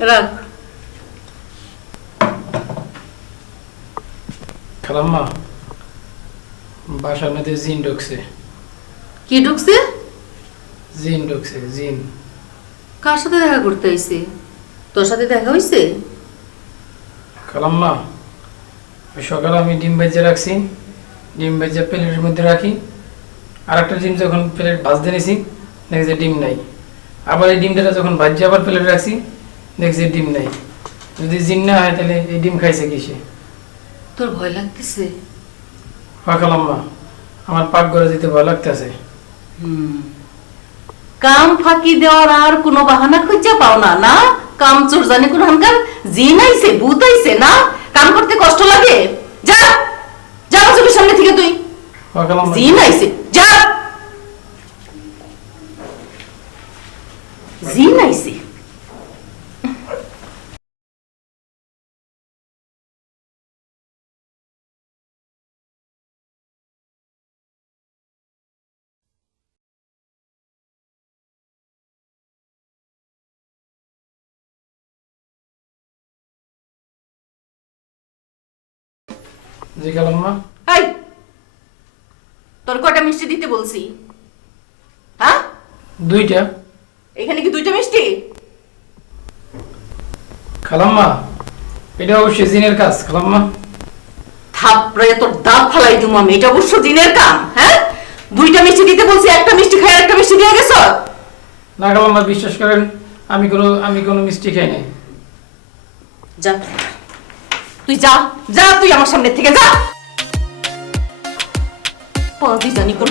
রাখ। খালাম্মা, বাসার মধ্যে জিন ঢুকছে। কি ঢুকছে? জিন ঢুকছে, জিন। কার সাথে দেখা করতে আইছে? তোর সাথে দেখা হইছে? খালাম্মা, সকালে আমি ডিম ভেজে রাখছি, ডিম ভেজে প্লেটের মধ্যে রাখি, আর একটা ডিম যখন প্লেট ভাজতে নিছি দেখছি যে ডিম নাই। আবার এই ডিমটা যখন ভাজছে আবার প্লেট রাখছি দেখছি ডিম নাই। যদি জিন না হয় তাহলে এই ডিম খাইছে কিসে? তোর ভয় লাগতেছে? হ্যাঁ খালাম্মা, আমার পাক ঘরে যেতে ভয় লাগতেছে। কাম ফাঁকি দেওয়ার আর কোনো বাহানা খুঁজে পাও না? না, কাম চোর জানি কোন হানকার জিন আইছে, ভূত আইছে না? কাম করতে কষ্ট লাগে? যা যা চোখের সামনে থেকে তুই। হ্যাঁ খালাম্মা। জিন আইছে, যা। জিন আইছে। জি খালাম্মা। এই, তোর কয়টা মিষ্টি দিতে বলছি? হ্যাঁ, দুইটা। এখানে কি দুইটা মিষ্টি? খালাম্মা, এটা অবশ্যই জিনের কাজ খালাম্মা। থাপড়ে তোর দাঁত ফালাই দিমু আমি। এটা অবশ্য জিনের কাম। হ্যাঁ, দুইটা মিষ্টি দিতে বলছি, একটা মিষ্টি খাই একটা মিষ্টি দিয়ে গেছ। না খালাম্মা, বিশ্বাস করেন আমি কোনো মিষ্টি খাই নাই। যা তুই, যা যা তুই আমার সামনে থেকে যা। পাজি জানি কোন